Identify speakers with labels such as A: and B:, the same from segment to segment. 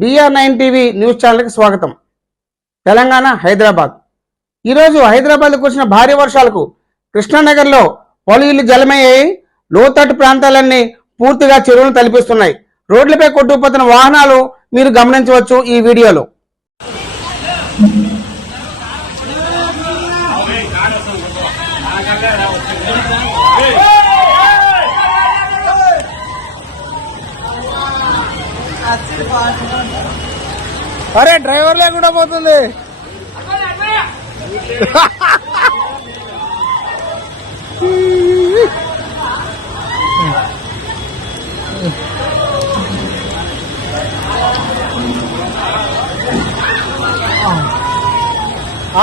A: BR nine TV news ఛానల్కి స్వాగతం. తెలంగాణ హైదరాబాద్. ఈరోజు హైదరాబాద్కు వచ్చిన భారీ వర్షాలకు కృష్ణానగర్లో పలువుళ్ళు జలమయ్యాయి. లోతట్టు ప్రాంతాలన్నీ పూర్తిగా చెరువును తలిపిస్తున్నాయి. రోడ్లపై కొట్టుకుపోతున్న వాహనాలు మీరు గమనించవచ్చు ఈ వీడియోలో. Hey!
B: అరే డ్రైవర్ లేకుండా పోతుంది.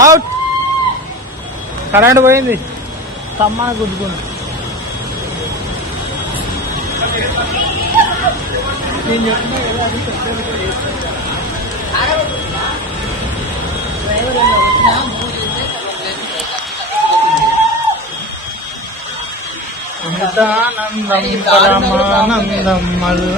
B: అవుట్ కరెంట్ పోయింది. సమ్మా గుద్దుకుంది. நீங்கள் அமிர்தானந்தம் பரமானந்தம் அல்ல.